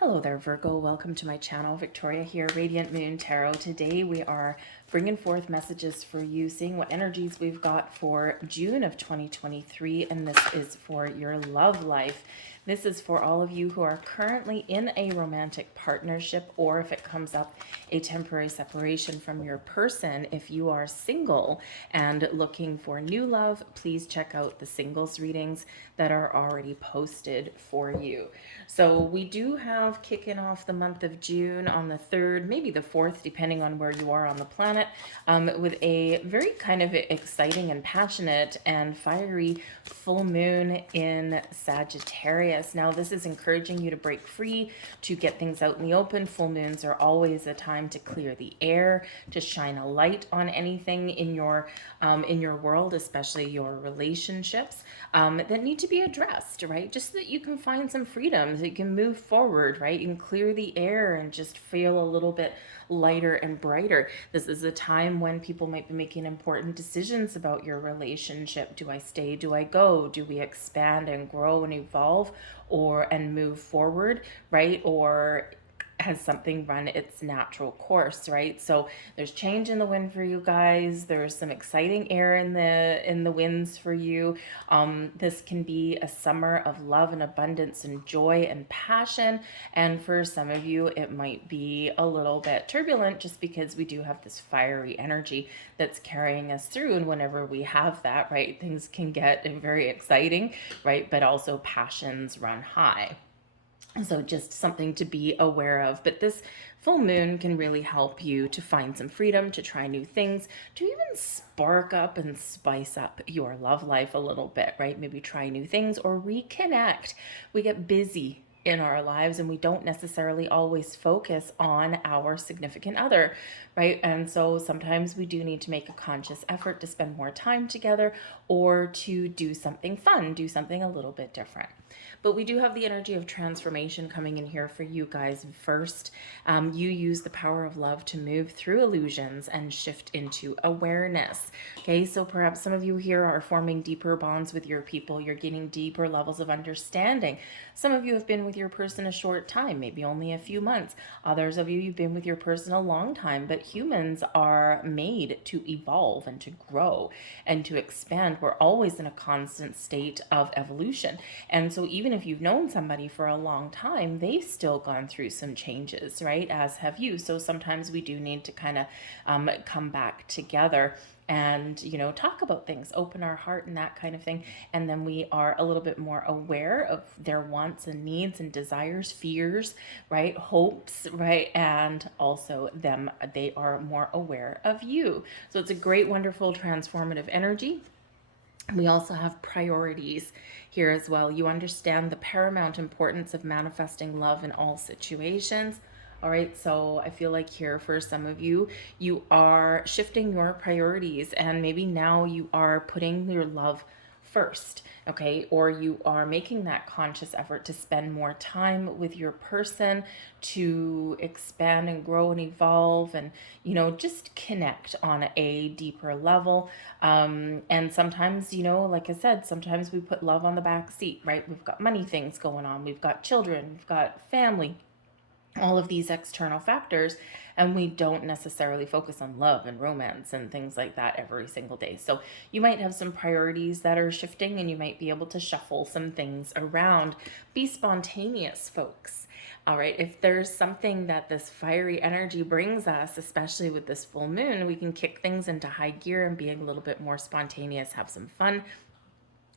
Hello there, Virgo. Welcome to my channel. Victoria here, Radiant Moon Tarot. Today we are bringing forth messages for you, seeing what energies we've got for June of 2023, and this is for your love life. This is for all of you who are currently in a romantic partnership, or if it comes up, a temporary separation from your person. If you are single and looking for new love, please check out the singles readings that are already posted for you. So we do have kicking off the month of June on the 3rd, maybe the 4th, depending on where you are on the planet, with a very kind of exciting and passionate and fiery full moon in Sagittarius. Now, this is encouraging you to break free, to get things out in the open. Full moons are always a time to clear the air, to shine a light on anything in your world, especially your relationships that need to be addressed, right? Just so that you can find some freedom, so you can move forward, right? You can clear the air and just feel a little bit lighter and brighter. This is a time when people might be making important decisions about your relationship. Do I stay? Do I go? Do we expand and grow and evolve and move forward, right? Or has something run its natural course, right? So there's change in the wind for you guys. There's some exciting air in the winds for you. This can be a summer of love and abundance and joy and passion. And for some of you, it might be a little bit turbulent just because we do have this fiery energy that's carrying us through. And whenever we have that, right, things can get very exciting, right? But also passions run high. So just something to be aware of. But this full moon can really help you to find some freedom, to try new things, to even spark up and spice up your love life a little bit, right? Maybe try new things or reconnect. We get busy in our lives and we don't necessarily always focus on our significant other, right? And so sometimes we do need to make a conscious effort to spend more time together or to do something fun, do something a little bit different. But we do have the energy of transformation coming in here for you guys first. You use the power of love to move through illusions and shift into awareness. Okay, so perhaps some of you here are forming deeper bonds with your people. You're getting deeper levels of understanding. Some of you have been with your person a short time, maybe only a few months. Others of you, you've been with your person a long time. But humans are made to evolve and to grow and to expand. We're always in a constant state of evolution. And so even if you've known somebody for a long time, they've still gone through some changes, right? As have you. So sometimes we do need to kind of come back together and, you know, talk about things, open our heart and that kind of thing. And then we are a little bit more aware of their wants and needs and desires, fears, right? Hopes, right? And also they are more aware of you. So it's a great, wonderful, transformative energy. We also have priorities here as well. You understand the paramount importance of manifesting love in all situations. All right, so I feel like here for some of you, you are shifting your priorities and maybe now you are putting your love first, okay? Or you are making that conscious effort to spend more time with your person, to expand and grow and evolve and, you know, just connect on a deeper level. And sometimes, you know, like I said, sometimes we put love on the back seat, right? We've got money things going on, we've got children, we've got family, all of these external factors, and we don't necessarily focus on love and romance and things like that every single day. So you might have some priorities that are shifting and you might be able to shuffle some things around. Be spontaneous, folks. All right, if there's something that this fiery energy brings us, especially with this full moon, we can kick things into high gear and be a little bit more spontaneous, have some fun,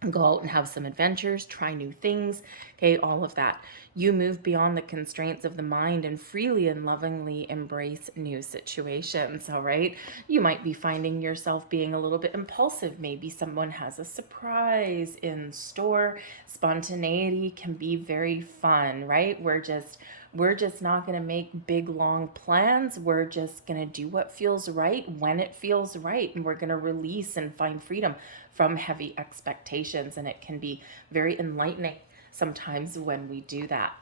go out and have some adventures, try new things, okay, all of that. You move beyond the constraints of the mind and freely and lovingly embrace new situations, all right? You might be finding yourself being a little bit impulsive. Maybe someone has a surprise in store. Spontaneity can be very fun, right? We're just not going to make big, long plans. We're just going to do what feels right when it feels right. And we're going to release and find freedom from heavy expectations. And it can be very enlightening sometimes when we do that.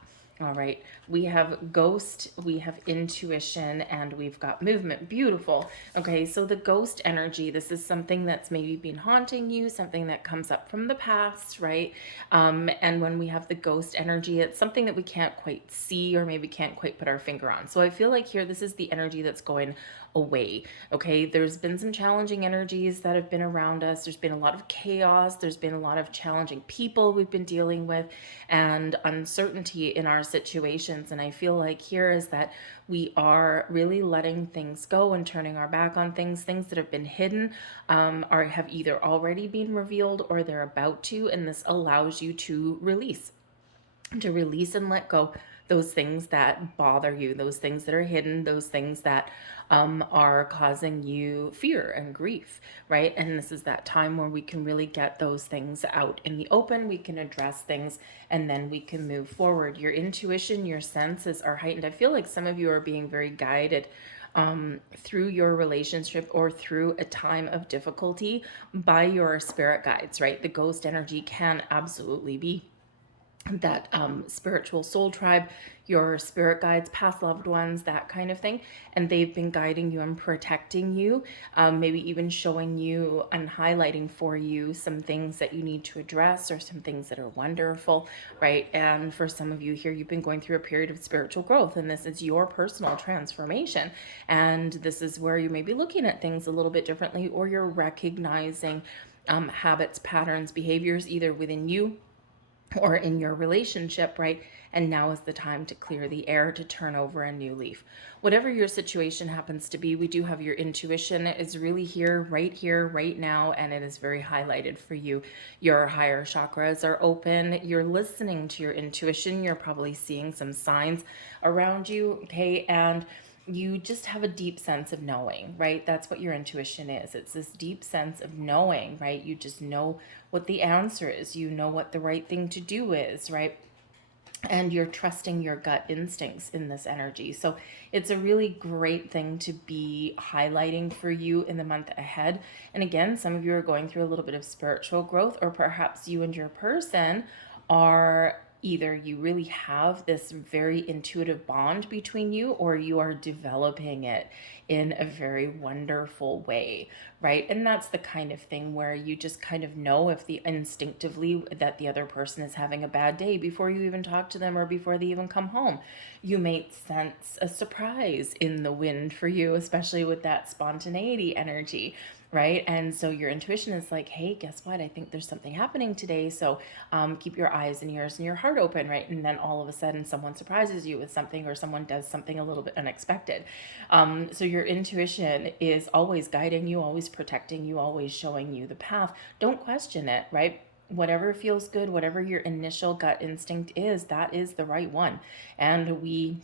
All right, we have ghost, we have intuition, and we've got movement. Beautiful. Okay, so the ghost energy, this is something that's maybe been haunting you, something that comes up from the past, right? And when we have the ghost energy, it's something that we can't quite see or maybe can't quite put our finger on. So I feel like here, this is the energy that's going away. Okay, there's been some challenging energies that have been around us. There's been a lot of chaos. There's been a lot of challenging people we've been dealing with and uncertainty in our situations. And I feel like here is that we are really letting things go and turning our back on things that have been hidden, or have either already been revealed or they're about to. And this allows you to release and let go those things that bother you, those things that are hidden, those things that are causing you fear and grief, right? And this is that time where we can really get those things out in the open. We can address things and then we can move forward. Your intuition, your senses are heightened. I feel like some of you are being very guided through your relationship or through a time of difficulty by your spirit guides, right? The ghost energy can absolutely be that spiritual soul tribe, your spirit guides, past loved ones, that kind of thing. And they've been guiding you and protecting you, maybe even showing you and highlighting for you some things that you need to address or some things that are wonderful, right? And for some of you here, you've been going through a period of spiritual growth, and this is your personal transformation. And this is where you may be looking at things a little bit differently, or you're recognizing habits, patterns, behaviors, either within you or in your relationship, right? And now is the time to clear the air, to turn over a new leaf. Whatever your situation happens to be, we do have your intuition is really here, right now, and it is very highlighted for you. Your higher chakras are open. You're listening to your intuition. You're probably seeing some signs around you, okay? And you just have a deep sense of knowing, right? That's what your intuition is. It's this deep sense of knowing, right? You just know what the answer is. You know what the right thing to do is, right? And you're trusting your gut instincts in this energy. So it's a really great thing to be highlighting for you in the month ahead. And again, some of you are going through a little bit of spiritual growth, or perhaps you and your person are either you really have this very intuitive bond between you, or you are developing it in a very wonderful way, right? And that's the kind of thing where you just kind of know if the instinctively that the other person is having a bad day before you even talk to them or before they even come home. You may sense a surprise in the wind for you, especially with that spontaneity energy, right? And so your intuition is like, hey, guess what? I think there's something happening today. So keep your eyes and ears and your heart open, right? And then all of a sudden someone surprises you with something, or someone does something a little bit unexpected. So your intuition is always guiding you, always protecting you, always showing you the path. Don't question it, right? Whatever feels good, whatever your initial gut instinct is, that is the right one. And we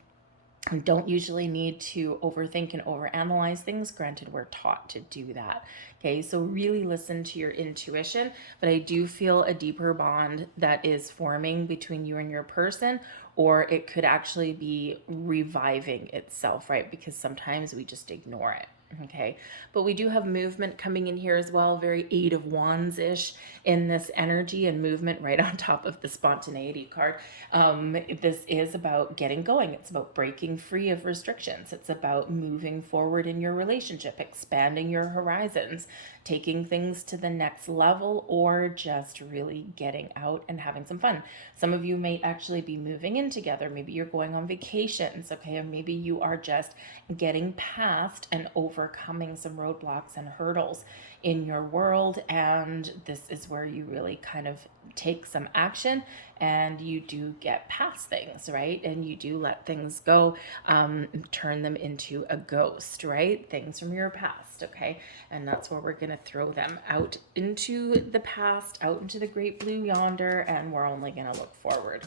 don't usually need to overthink and overanalyze things. Granted, we're taught to do that. Okay, so really listen to your intuition. But I do feel a deeper bond that is forming between you and your person, or it could actually be reviving itself, right? Because sometimes we just ignore it. Okay, but we do have movement coming in here as well, very Eight of Wands-ish in this energy, and movement right on top of the spontaneity card. This is about getting going. It's about breaking free of restrictions. It's about moving forward in your relationship, expanding your horizons, taking things to the next level, or just really getting out and having some fun. Some of you may actually be moving in together. Maybe you're going on vacations, okay? Or maybe you are just getting past and overcoming some roadblocks and hurdles in your world, and this is where you really kind of take some action and you do get past things, right? And you do let things go, turn them into a ghost, right? Things from your past, okay? And that's where we're going to throw them out into the past, out into the great blue yonder, and we're only going to look forward.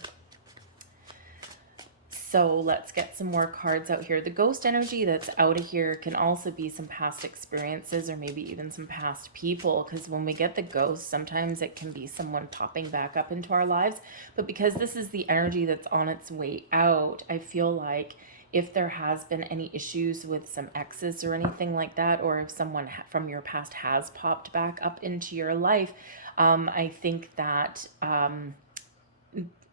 So let's get some more cards out here. The ghost energy that's out of here can also be some past experiences, or maybe even some past people, because when we get the ghost, sometimes it can be someone popping back up into our lives. But because this is the energy that's on its way out, I feel like if there has been any issues with some exes or anything like that, or if someone from your past has popped back up into your life, I think that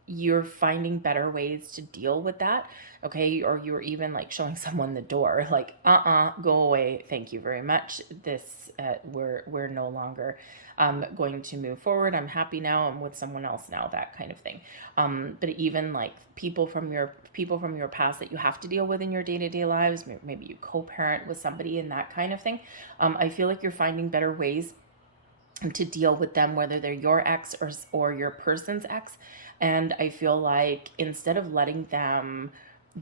you're finding better ways to deal with that, okay? Or you're even like showing someone the door, like, go away, thank you very much. This, we're no longer going to move forward. I'm happy now. I'm with someone else now, that kind of thing. But even like people from your past that you have to deal with in your day-to-day lives, maybe you co-parent with somebody and that kind of thing. I feel like you're finding better ways to deal with them, whether they're your ex or your person's ex. And I feel like instead of letting them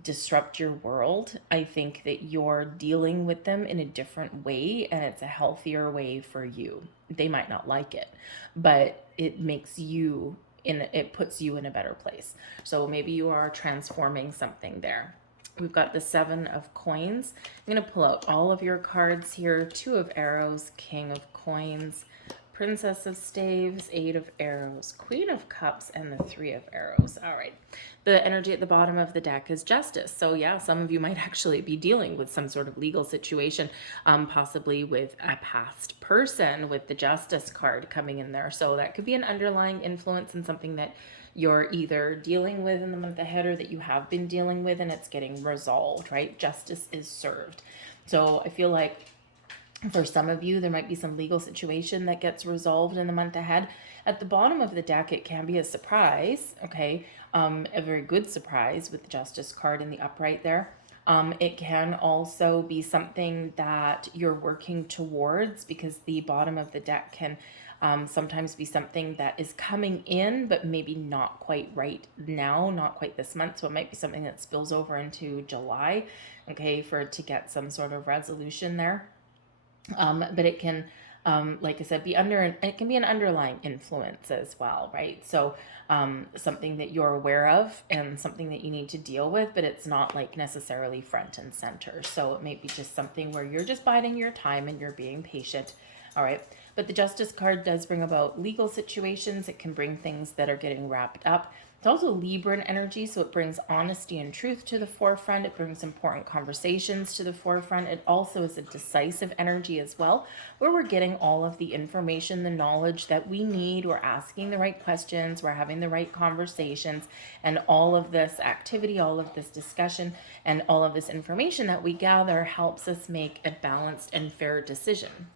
disrupt your world, I think that you're dealing with them in a different way, and it's a healthier way for you. They might not like it, but it makes you it puts you in a better place. So maybe you are transforming something there. We've got the 7 of coins. I'm going to pull out all of your cards here. 2 of arrows, King of coins, Princess of staves, 8 of arrows, Queen of cups, and the 3 of arrows. All right. The energy at the bottom of the deck is justice. So yeah, some of you might actually be dealing with some sort of legal situation, possibly with a past person with the justice card coming in there. So that could be an underlying influence in something that you're either dealing with in the month ahead or that you have been dealing with, and it's getting resolved, right? Justice is served. So I feel like for some of you, there might be some legal situation that gets resolved in the month ahead. At the bottom of the deck, it can be a surprise, okay? A very good surprise with the Justice card in the upright there. It can also be something that you're working towards, because the bottom of the deck can sometimes be something that is coming in, but maybe not quite right now, not quite this month. So it might be something that spills over into July, okay, for it to get some sort of resolution there. But it can, like I said, it can be an underlying influence as well, right? So something that you're aware of and something that you need to deal with, but it's not like necessarily front and center. So it may be just something where you're just biding your time and you're being patient. All right. But the Justice card does bring about legal situations. It can bring things that are getting wrapped up. It's also Libran energy, so it brings honesty and truth to the forefront. It brings important conversations to the forefront. It also is a decisive energy as well, where we're getting all of the information, the knowledge that we need. We're asking the right questions. We're having the right conversations. And all of this activity, all of this discussion, and all of this information that we gather helps us make a balanced and fair decision.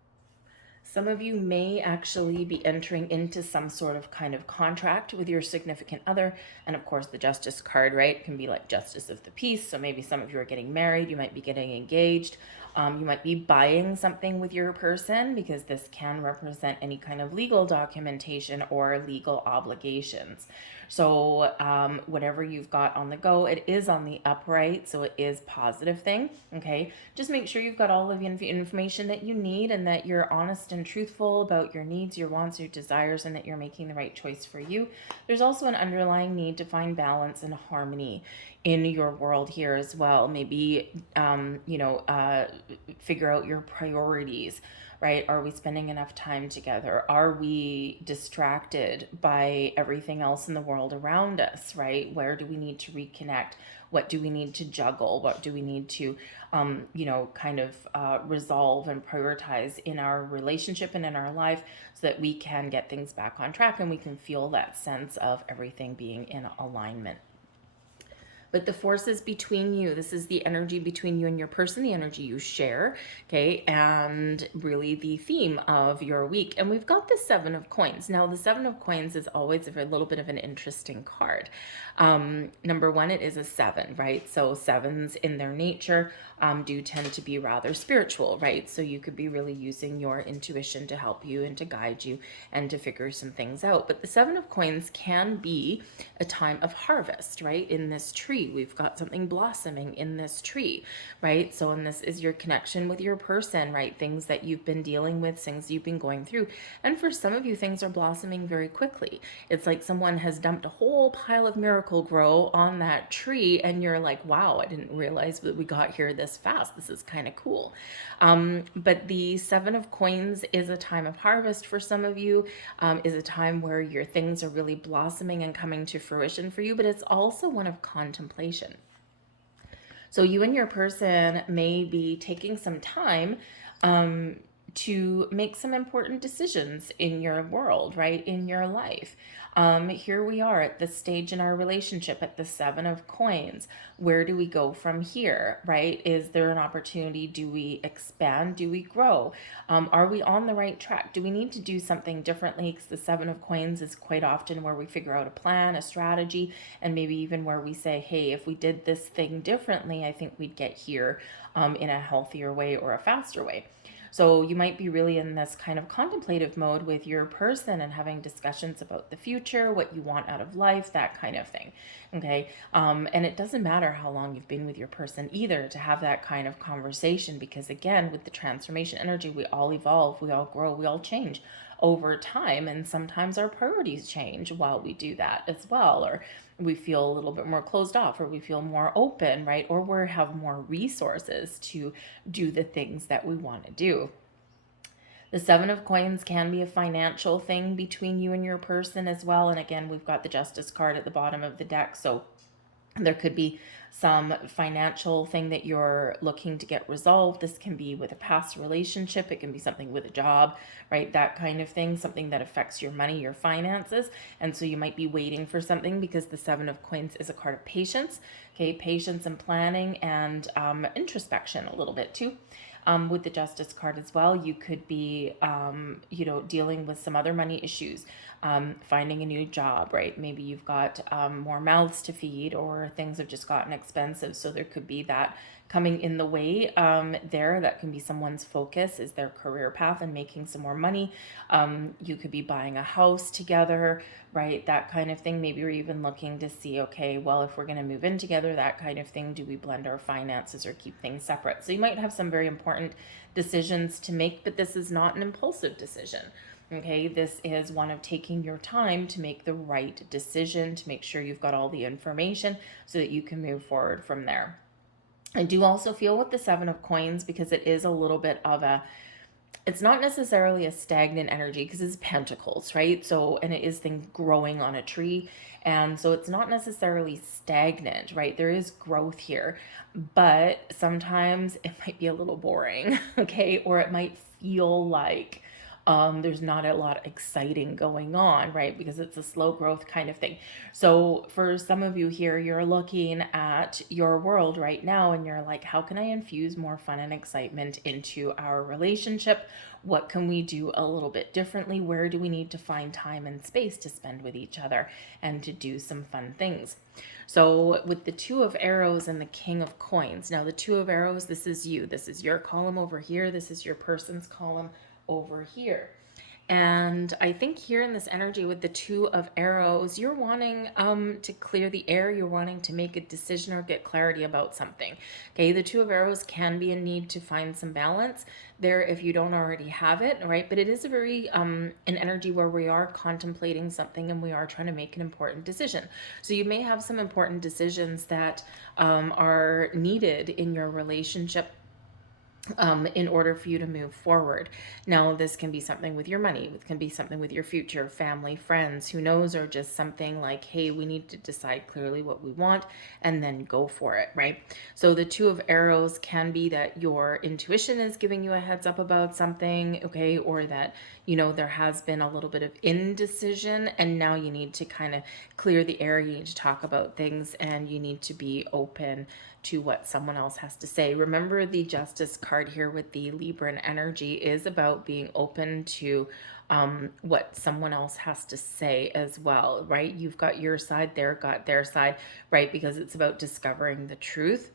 Some of you may actually be entering into some sort of kind of contract with your significant other. And of course, the Justice card, right, can be like Justice of the Peace. So maybe some of you are getting married, you might be getting engaged. You might be buying something with your person, because this can represent any kind of legal documentation or legal obligations. So whatever you've got on the go, it is on the upright, so it is a positive thing, okay? Just make sure you've got all of the information that you need, and that you're honest and truthful about your needs, your wants, your desires, and that you're making the right choice for you. There's also an underlying need to find balance and harmony in your world here as well. Maybe, figure out your priorities, right? Are we spending enough time together? Are we distracted by everything else in the world around us, right? Where do we need to reconnect? What do we need to juggle? What do we need to, resolve and prioritize in our relationship and in our life, so that we can get things back on track and we can feel that sense of everything being in alignment. But the forces between you, this is the energy between you and your person, the energy you share, okay, and really the theme of your week. And we've got the 7 of coins. Now, the 7 of coins is always a little bit of an interesting card. Number one, it is a 7, right? So 7s in their nature do tend to be rather spiritual, right? So you could be really using your intuition to help you and to guide you and to figure some things out. But the 7 of coins can be a time of harvest, right? In this tree, we've got something blossoming in this tree, right? So, and this is your connection with your person, right? Things that you've been dealing with, things you've been going through. And for some of you, things are blossoming very quickly. It's like someone has dumped a whole pile of Miracle Grow on that tree, and you're like, wow, I didn't realize that we got here this fast. This is kind of cool. But the 7 of coins is a time of harvest for some of you, is a time where your things are really blossoming and coming to fruition for you, but it's also one of contemplation. So you and your person may be taking some time to make some important decisions in your world, right? In your life. Here we are at this stage in our relationship at the Seven of Coins. Where do we go from here, right? Is there an opportunity? Do we expand? Do we grow? Are we on the right track? Do we need to do something differently? Because the Seven of Coins is quite often where we figure out a plan, a strategy, and maybe even where we say, hey, if we did this thing differently, I think we'd get here in a healthier way or a faster way. So you might be really in this kind of contemplative mode with your person and having discussions about the future, what you want out of life, that kind of thing. Okay. And it doesn't matter how long you've been with your person either to have that kind of conversation, because again, with the transformation energy, we all evolve, we all grow, we all change over time, and sometimes our priorities change while we do that as well, or we feel a little bit more closed off, or we feel more open, right? Or we have more resources to do the things that we want to do. The Seven of Coins can be a financial thing between you and your person as well. And again, we've got the Justice card at the bottom of the deck. So there could be some financial thing that you're looking to get resolved. This can be with a past relationship. It can be something with a job, right? That kind of thing, something that affects your money, your finances. And so you might be waiting for something, because the Seven of Coins is a card of patience. Okay, patience and planning and introspection a little bit too. With the Justice card as well, you could be, dealing with some other money issues, finding a new job, right? Maybe you've got more mouths to feed, or things have just gotten expensive. So there could be that coming in the way there. That can be someone's focus, is their career path and making some more money. You could be buying a house together, right? That kind of thing. Maybe you're even looking to see, okay, well, if we're going to move in together, that kind of thing, do we blend our finances or keep things separate? So you might have some very important decisions to make, but this is not an impulsive decision. Okay, this is one of taking your time to make the right decision, to make sure you've got all the information so that you can move forward from there. I do also feel with the Seven of Coins, because it is a little bit of a, it's not necessarily a stagnant energy, because it's pentacles, right? So, and it is thing growing on a tree. And so it's not necessarily stagnant, right? There is growth here, but sometimes it might be a little boring, okay? Or it might feel like there's not a lot exciting going on, right? Because it's a slow growth kind of thing. So for some of you here, you're looking at your world right now and you're like, how can I infuse more fun and excitement into our relationship? What can we do a little bit differently? Where do we need to find time and space to spend with each other and to do some fun things? So with the Two of Arrows and the King of Coins, now the Two of Arrows, this is you. This is your column over here. This is your person's column over here. And I think here in this energy with the Two of Arrows, you're wanting to clear the air. You're wanting to make a decision or get clarity about something. Okay, the Two of Arrows can be a need to find some balance there if you don't already have it, right? But it is a very an energy where we are contemplating something and we are trying to make an important decision. So you may have some important decisions that are needed in your relationship in order for you to move forward. Now, this can be something with your money, it can be something with your future, family, friends, who knows, or just something like, hey, we need to decide clearly what we want and then go for it, right? So the Two of Arrows can be that your intuition is giving you a heads up about something, okay, or that, you know, there has been a little bit of indecision and now you need to kind of clear the air, you need to talk about things, and you need to be open to what someone else has to say. Remember, the Justice card here with the Libran energy is about being open to what someone else has to say as well, right? You've got your side, they've got their side, right? Because it's about discovering the truth.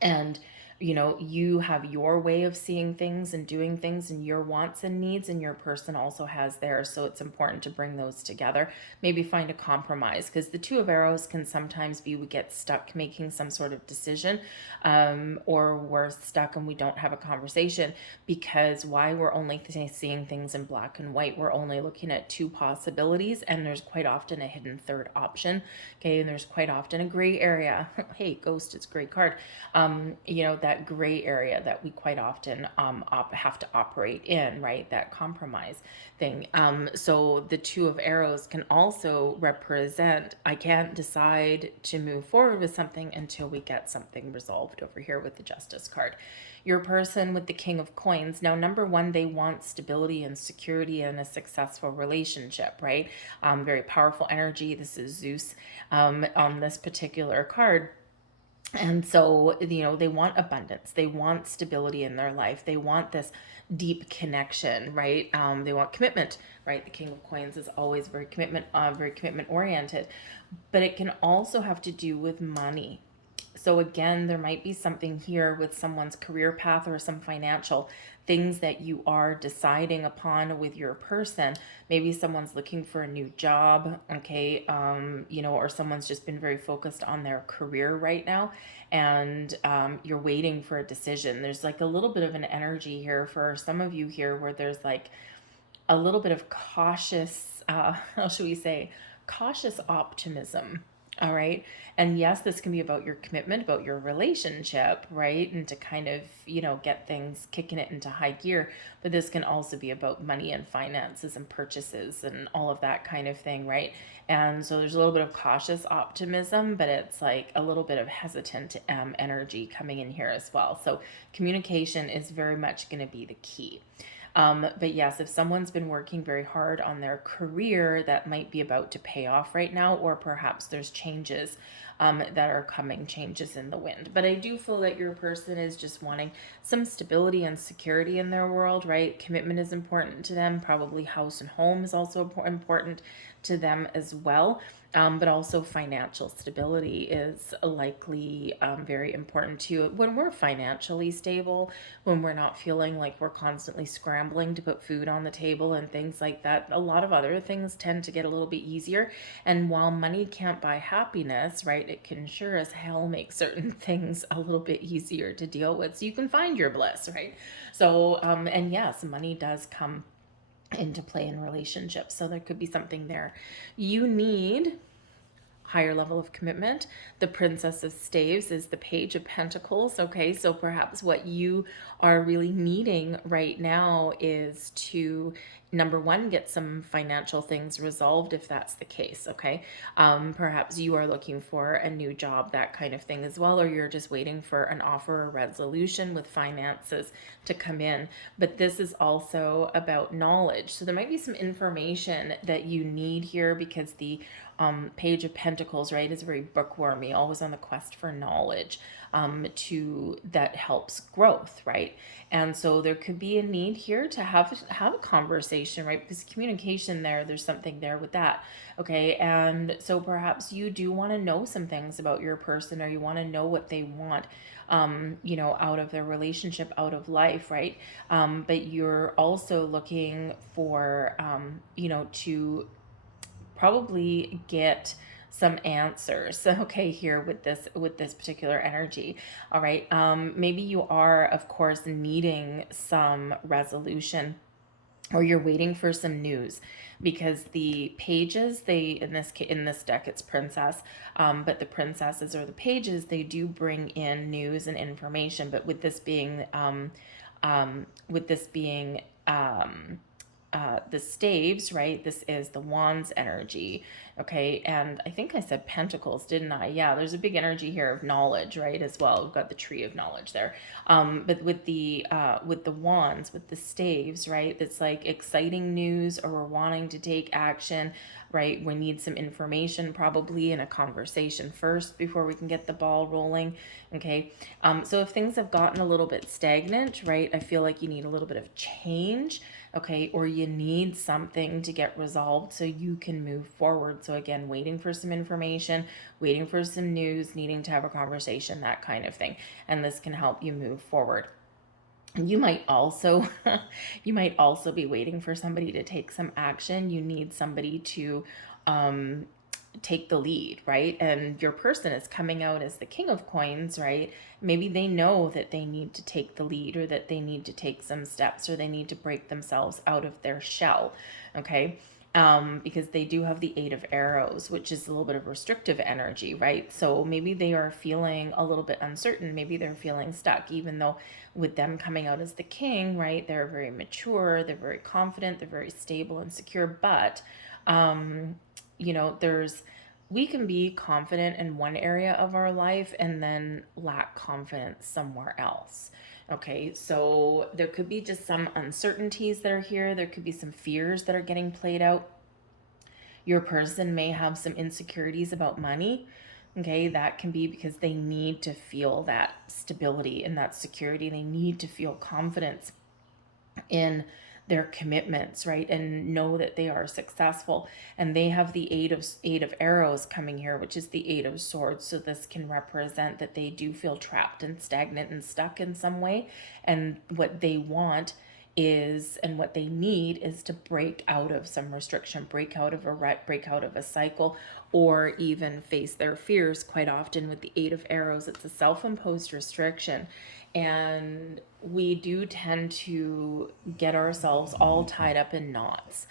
And you know, you have your way of seeing things and doing things and your wants and needs, and your person also has theirs. So it's important to bring those together. Maybe find a compromise, because the Two of Arrows can sometimes be we get stuck making some sort of decision, or we're stuck and we don't have a conversation, because why? We're only seeing things in black and white. We're only looking at two possibilities, and there's quite often a hidden third option. Okay, and there's quite often a gray area. Hey, Ghost, it's a great card. You know, that that gray area that we quite often have to operate in, right? That compromise thing. So the Two of Arrows can also represent, I can't decide to move forward with something until we get something resolved over here with the Justice card. Your person with the King of Coins. Now, number one, they want stability and security in a successful relationship, right? Very powerful energy. This is Zeus on this particular card. And so, they want abundance. They want stability in their life. They want this deep connection, right? They want commitment, right? The King of Coins is always very commitment oriented, but it can also have to do with money. So again, there might be something here with someone's career path or some financial things that you are deciding upon with your person. Maybe someone's looking for a new job, okay, or someone's just been very focused on their career right now, and you're waiting for a decision. There's like a little bit of an energy here for some of you here where there's like a little bit of cautious, how should we say, cautious optimism. All right. And yes, this can be about your commitment, about your relationship, right? And to kind of, get things kicking it into high gear. But this can also be about money and finances and purchases and all of that kind of thing, right? And so there's a little bit of cautious optimism, but it's like a little bit of hesitant energy coming in here as well. So communication is very much going to be the key. But yes, if someone's been working very hard on their career, that might be about to pay off right now, or perhaps there's changes that are coming, changes in the wind. But I do feel that your person is just wanting some stability and security in their world, right? Commitment is important to them. Probably house and home is also important to them as well. But also financial stability is likely very important too. When we're financially stable, when we're not feeling like we're constantly scrambling to put food on the table and things like that, a lot of other things tend to get a little bit easier. And while money can't buy happiness, right, it can sure as hell make certain things a little bit easier to deal with. So you can find your bliss, right? So, and yes, money does come into play in relationships. So there could be something there. You need higher level of commitment. The Princess of Staves is the Page of Pentacles. Okay, so perhaps what you are really needing right now is to, number one, get some financial things resolved if that's the case. Okay, perhaps you are looking for a new job, that kind of thing as well, or you're just waiting for an offer or resolution with finances to come in. But this is also about knowledge. So there might be some information that you need here because the Page of Pentacles, right, is very bookwormy, always on the quest for knowledge that helps growth, right? And so there could be a need here to have a conversation, right? Because communication there's something there with that, okay? And so perhaps you do want to know some things about your person, or you want to know what they want, out of their relationship, out of life, right? But you're also looking for, to probably get some answers, okay, here with this particular energy. All right, maybe you are, of course, needing some resolution, or you're waiting for some news, because the pages, in this deck it's princess, but the princesses or the pages, they do bring in news and information. But with this being the staves, right? This is the wands energy, okay? And I think I said pentacles, didn't I? Yeah, there's a big energy here of knowledge, right, as well. We've got the tree of knowledge there. But with the wands, with the staves, right, it's like exciting news, or we're wanting to take action, right? We need some information probably in a conversation first before we can get the ball rolling, okay? So if things have gotten a little bit stagnant, right, I feel like you need a little bit of change, okay, or you need something to get resolved so you can move forward. So again, waiting for some information, waiting for some news, needing to have a conversation, that kind of thing. And this can help you move forward. You might also be waiting for somebody to take some action. You need somebody to take the lead, right? And your person is coming out as the King of Coins, right? Maybe they know that they need to take the lead, or that they need to take some steps, or they need to break themselves out of their shell, okay? because they do have the Eight of Arrows, which is a little bit of restrictive energy, right? So maybe they are feeling a little bit uncertain. Maybe they're feeling stuck, even though with them coming out as the king, right, they're very mature, they're very confident, they're very stable and secure. But, you know, we can be confident in one area of our life and then lack confidence somewhere else. Okay, so there could be just some uncertainties that are here. There could be some fears that are getting played out. Your person may have some insecurities about money. Okay, that can be because they need to feel that stability and that security. They need to feel confidence in their commitments, right, and know that they are successful. And they have the eight of arrows coming here, which is the Eight of Swords. So this can represent that they do feel trapped and stagnant and stuck in some way, and what they want is, and what they need is to break out of some restriction, break out of a rut, break out of a cycle, or even face their fears. Quite often with the Eight of Arrows, it's a self-imposed restriction, and we do tend to get ourselves all tied up in knots.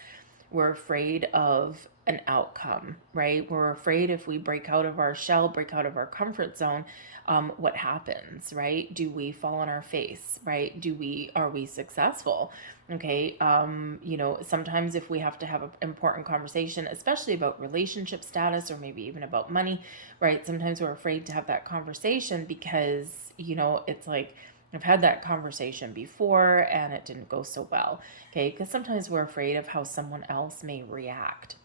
We're afraid of an outcome, right? We're afraid if we break out of our shell, break out of our comfort zone, what happens, right? Do we fall on our face, right? Are we successful? Okay. You know, sometimes if we have to have an important conversation, especially about relationship status or maybe even about money, right? Sometimes we're afraid to have that conversation because, you know, it's like, I've had that conversation before and it didn't go so well. Okay. Because sometimes we're afraid of how someone else may react.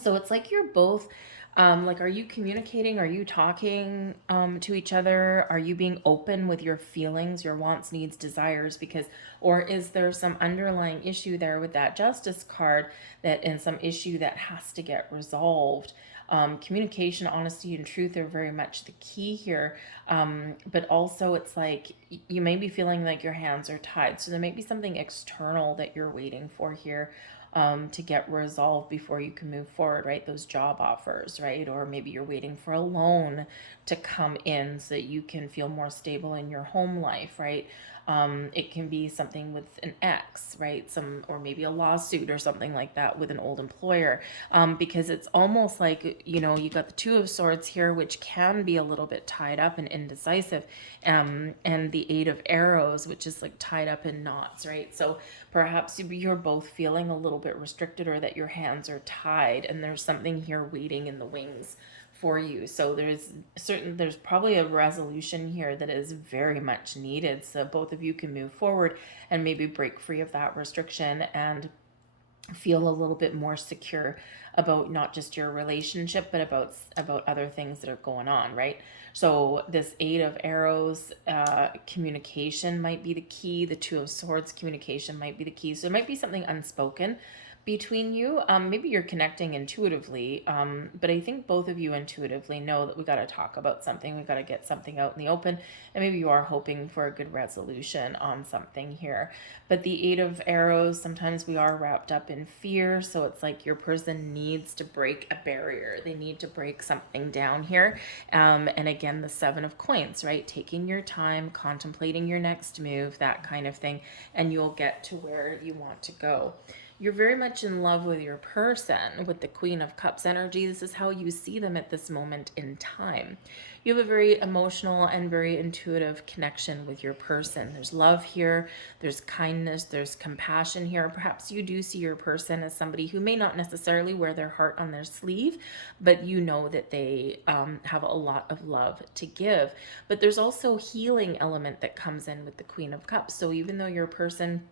So it's like you're both, like, are you communicating? Are you talking to each other? Are you being open with your feelings, your wants, needs, desires? Because, or is there some underlying issue there with that Justice card, that in some issue that has to get resolved? Communication, honesty, and truth are very much the key here. But also, it's like you may be feeling like your hands are tied. So there may be something external that you're waiting for here, to get resolved before you can move forward, right? Those job offers, right? Or maybe you're waiting for a loan to come in so that you can feel more stable in your home life, right? It can be something with an ex, right? Or maybe a lawsuit or something like that with an old employer, because it's almost like, you know, you got the Two of Swords here, which can be a little bit tied up and indecisive, and the Eight of Arrows, which is like tied up in knots, right? So perhaps you're both feeling a little bit restricted, or that your hands are tied and there's something here waiting in the wings for you. So there's probably a resolution here that is very much needed, so both of you can move forward and maybe break free of that restriction and feel a little bit more secure about not just your relationship, but about other things that are going on, right? So this Eight of Arrows, communication might be the key. The Two of Swords, communication might be the key. So it might be something unspoken between you. Maybe you're connecting intuitively, but I think both of you intuitively know that we got to talk about something. We got to get something out in the open, and maybe you are hoping for a good resolution on something here. But the Eight of Arrows, sometimes we are wrapped up in fear, so it's like your person needs to break a barrier. They need to break something down here. And again, the Seven of Coins, right? Taking your time, contemplating your next move, that kind of thing, and you'll get to where you want to go. You're very much in love with your person with the Queen of Cups energy. This is how you see them at this moment in time. You have a very emotional and very intuitive connection with your person. There's love here, there's kindness, there's compassion here. Perhaps you do see your person as somebody who may not necessarily wear their heart on their sleeve, but you know that they have a lot of love to give. But there's also a healing element that comes in with the Queen of Cups. So even though your person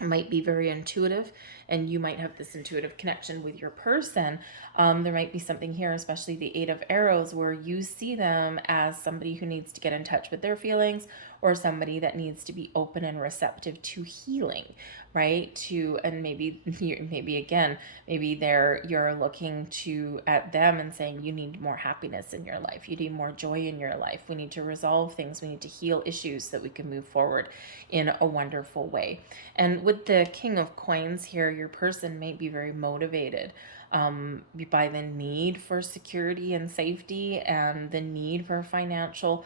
might be very intuitive and you might have this intuitive connection with your person, there might be something here, especially the Eight of Arrows, where you see them as somebody who needs to get in touch with their feelings, or somebody that needs to be open and receptive to healing, right? And maybe again, maybe you're looking at them and saying, you need more happiness in your life, you need more joy in your life, we need to resolve things, we need to heal issues so that we can move forward in a wonderful way. And with the King of Coins here, your person may be very motivated by the need for security and safety, and the need for financial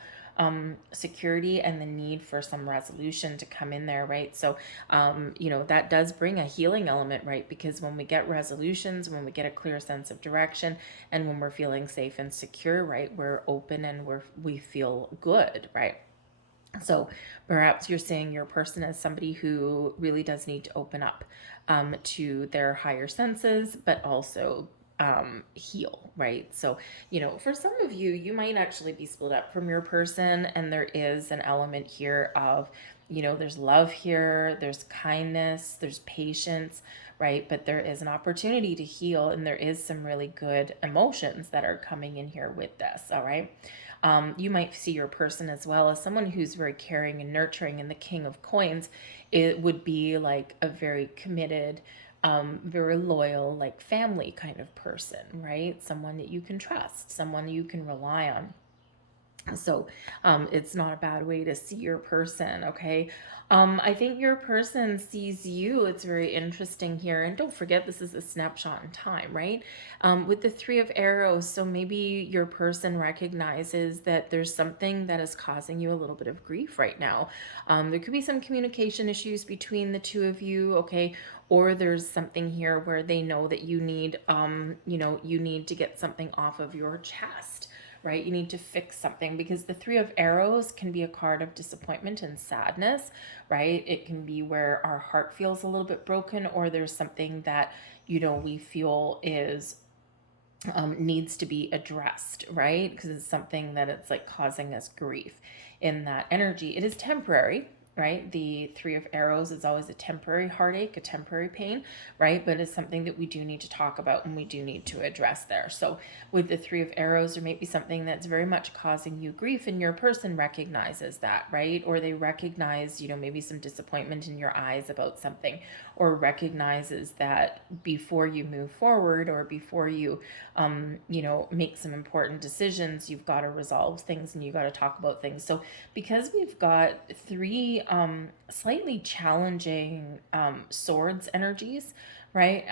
security and the need for some resolution to come in there, right? So, you know, that does bring a healing element, right? Because when we get resolutions, when we get a clear sense of direction, and when we're feeling safe and secure, right, we're open and we feel good, right? So perhaps you're saying your person is somebody who really does need to open up to their higher senses, but also heal, right? So, you know, for some of you, you might actually be split up from your person, and there is an element here of, you know, there's love here, there's kindness, there's patience, right? But there is an opportunity to heal, and there is some really good emotions that are coming in here with this, all right? You might see your person as well as someone who's very caring and nurturing, and the King of Coins, it would be like a very committed, very loyal, like family kind of person, right? Someone that you can trust, someone you can rely on. So it's not a bad way to see your person, okay? I think your person sees you. It's very interesting here. And don't forget, this is a snapshot in time, right? With the Three of Arrows, so maybe your person recognizes that there's something that is causing you a little bit of grief right now. There could be some communication issues between the two of you, okay? Or there's something here where they know that you need, you know, you need to get something off of your chest, right? You need to fix something, because the Three of Arrows can be a card of disappointment and sadness, right? It can be where our heart feels a little bit broken, or there's something that, you know, we feel is needs to be addressed, right? Because it's something that it's like causing us grief in that energy. It is temporary, right? The Three of Arrows is always a temporary heartache, a temporary pain, right? But it's something that we do need to talk about and we do need to address there. So with the Three of Arrows, there may be something that's very much causing you grief, and your person recognizes that, right? Or they recognize, you know, maybe some disappointment in your eyes about something, or recognizes that before you move forward, or before you, you know, make some important decisions, you've got to resolve things and you got to talk about things. So because we've got three slightly challenging swords energies, right?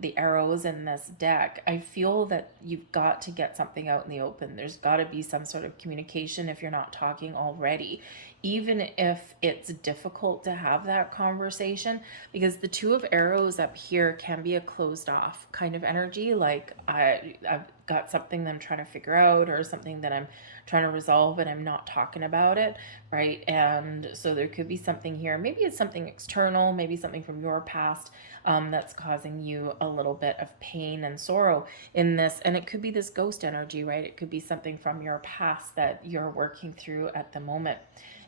The arrows in this deck, I feel that you've got to get something out in the open. There's got to be some sort of communication if you're not talking already, even if it's difficult to have that conversation, because the Two of Arrows up here can be a closed off kind of energy. Like I've got something that I'm trying to figure out, or something that I'm trying to resolve, and I'm not talking about it, right? And so there could be something here. Maybe it's something external, maybe something from your past that's causing you a little bit of pain and sorrow in this. And it could be this ghost energy, right? It could be something from your past that you're working through at the moment.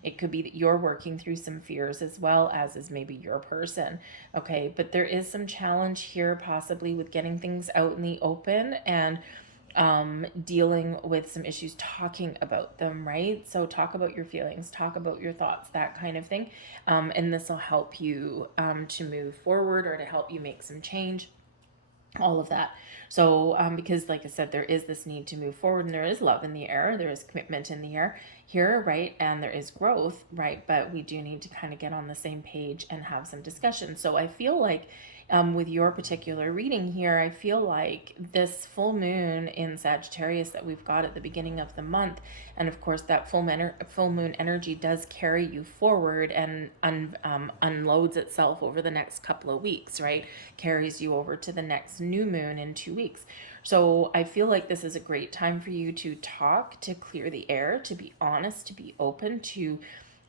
It could be that you're working through some fears as well as is maybe your person, okay? But there is some challenge here possibly with getting things out in the open and dealing with some issues, talking about them, right? So talk about your feelings, talk about your thoughts, that kind of thing. And this will help you to move forward, or to help you make some change, all of that. So because like I said, there is this need to move forward, and there is love in the air, there is commitment in the air here, right? And there is growth, right? But we do need to kind of get on the same page and have some discussion. So I feel like with your particular reading here, I feel like this full moon in Sagittarius that we've got at the beginning of the month, and of course that full moon energy does carry you forward and unloads itself over the next couple of weeks, right? Carries you over to the next new moon in 2 weeks. So I feel like this is a great time for you to talk, to clear the air, to be honest, to be open, to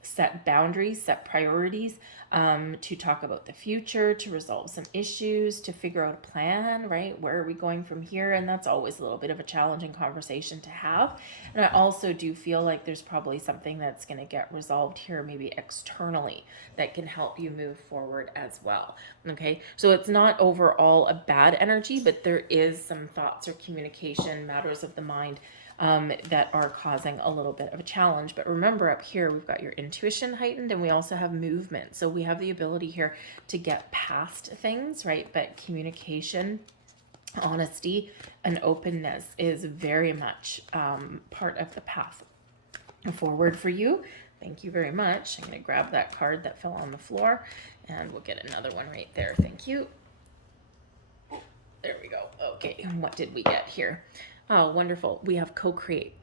set boundaries, set priorities, to talk about the future, to resolve some issues, to figure out a plan, right? Where are we going from here? And that's always a little bit of a challenging conversation to have. And I also do feel like there's probably something that's going to get resolved here, maybe externally, that can help you move forward as well. Okay, so it's not overall a bad energy, but there is some thoughts or communication matters of the mind that are causing a little bit of a challenge. But remember, up here we've got your intuition heightened, and we also have movement. So we have the ability here to get past things, right? But communication, honesty, and openness is very much part of the path forward for you. Thank you very much. I'm going to grab that card that fell on the floor, and we'll get another one right there. Thank you. There we go. Okay, what did we get here? Oh, wonderful. We have co-create.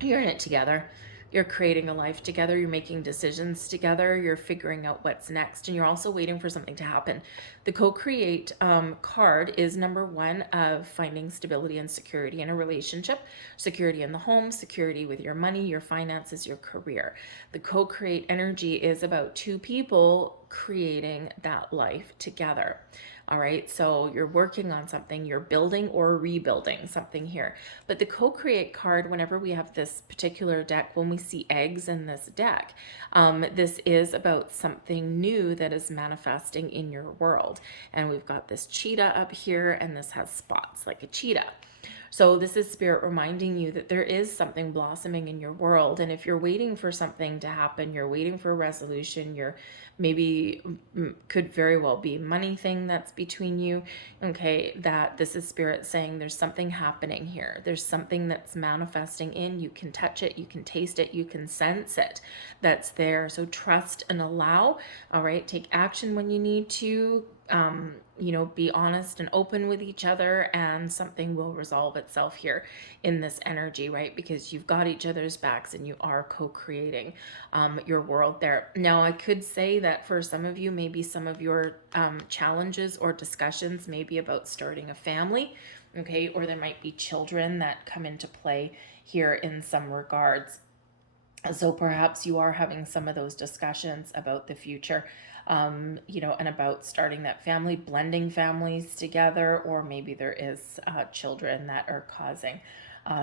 You're in it together. You're creating a life together. You're making decisions together. You're figuring out what's next. And you're also waiting for something to happen. The co-create card is number one of finding stability and security in a relationship, security in the home, security with your money, your finances, your career. The co-create energy is about two people creating that life together. All right, so you're working on something, you're building or rebuilding something here. But the co-create card, whenever we have this particular deck, when we see eggs in this deck, this is about something new that is manifesting in your world. And we've got this cheetah up here, and this has spots like a cheetah. So this is Spirit reminding you that there is something blossoming in your world. And if you're waiting for something to happen, you're waiting for a resolution, you're maybe could very well be money thing that's between you, okay, that this is Spirit saying there's something happening here. There's something that's manifesting in. You can touch it, you can taste it, you can sense it that's there. So trust and allow, all right? Take action when you need to. Be honest and open with each other, and something will resolve itself here in this energy, right? Because you've got each other's backs and you are co-creating your world there. Now, I could say that for some of you, maybe some of your challenges or discussions may be about starting a family, okay? Or there might be children that come into play here in some regards. So perhaps you are having some of those discussions about the future, and about starting that family, blending families together, or maybe there is children that are causing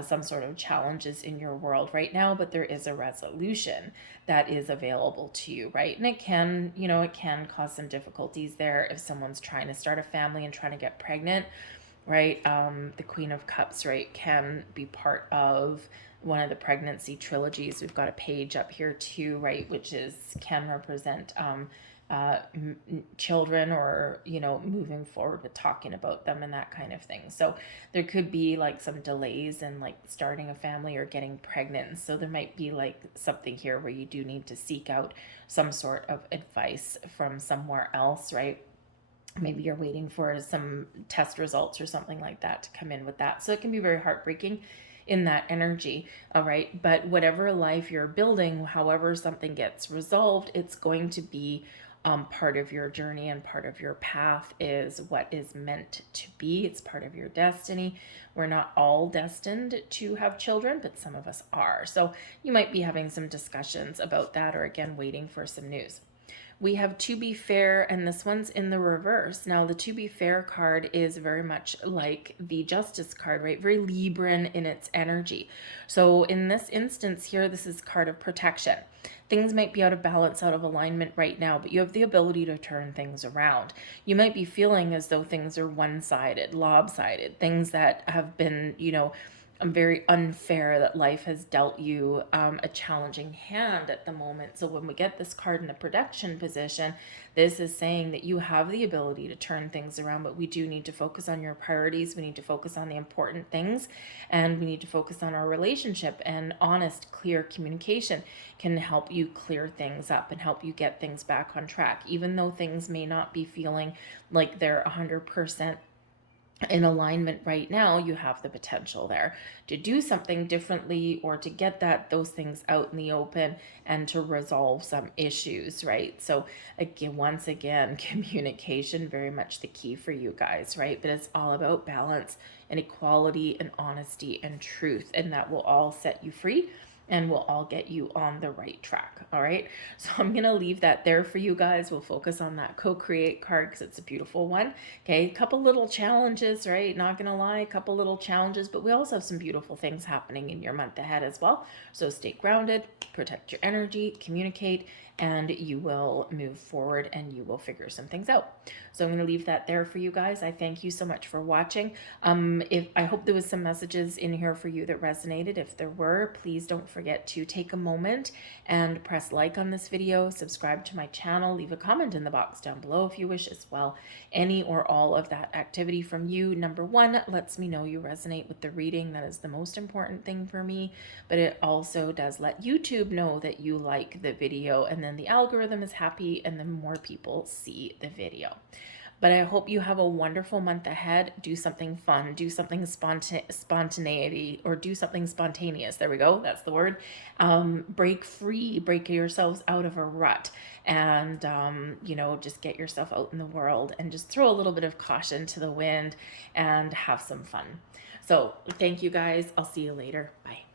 some sort of challenges in your world right now, but there is a resolution that is available to you, right? And it can cause some difficulties there if someone's trying to start a family and trying to get pregnant, right? The Queen of Cups, right, can be part of one of the pregnancy trilogies. We've got a page up here too, right, which can represent children, or moving forward with talking about them and that kind of thing. So there could be like some delays in like starting a family or getting pregnant. So there might be like something here where you do need to seek out some sort of advice from somewhere else, right? Maybe you're waiting for some test results or something like that to come in with that. So it can be very heartbreaking in that energy, all right? But whatever life you're building, however something gets resolved, it's going to be part of your journey, and part of your path is what is meant to be. It's part of your destiny. We're not all destined to have children, but some of us are. So you might be having some discussions about that, or again, waiting for some news. We have To Be Fair, and this one's in the reverse. Now, the To Be Fair card is very much like the Justice card, right? Very Libran in its energy. So in this instance here, this is card of protection. Things might be out of balance, out of alignment right now, but you have the ability to turn things around. You might be feeling as though things are one-sided, lopsided, things that have been, very unfair, that life has dealt you a challenging hand at the moment. So when we get this card in the protection position, this is saying that you have the ability to turn things around, but we do need to focus on your priorities. We need to focus on the important things, and we need to focus on our relationship. And honest, clear communication can help you clear things up and help you get things back on track. Even though things may not be feeling like they're 100% in alignment right now, you have the potential there to do something differently, or to get those things out in the open and to resolve some issues, right? So again, once again, communication, very much the key for you guys, right? But it's all about balance and equality and honesty and truth, and that will all set you free and we'll all get you on the right track. All right. So I'm going to leave that there for you guys. We'll focus on that co-create card because it's a beautiful one. Okay. A couple little challenges, right? Not going to lie, a couple little challenges, but we also have some beautiful things happening in your month ahead as well. So stay grounded, protect your energy, communicate, and you will move forward and you will figure some things out. So I'm going to leave that there for you guys. I thank you so much for watching. I hope there was some messages in here for you that resonated. If there were, please don't forget to take a moment and press like on this video, subscribe to my channel, leave a comment in the box down below if you wish as well. Any or all of that activity from you, number one, lets me know you resonate with the reading. That is the most important thing for me, but it also does let YouTube know that you like the video, and then the algorithm is happy and then more people see the video. But I hope you have a wonderful month ahead. Do something fun, do something spontaneity, or do something spontaneous. There we go. That's the word. Break free, break yourselves out of a rut, and, you know, just get yourself out in the world and just throw a little bit of caution to the wind and have some fun. So thank you guys. I'll see you later. Bye.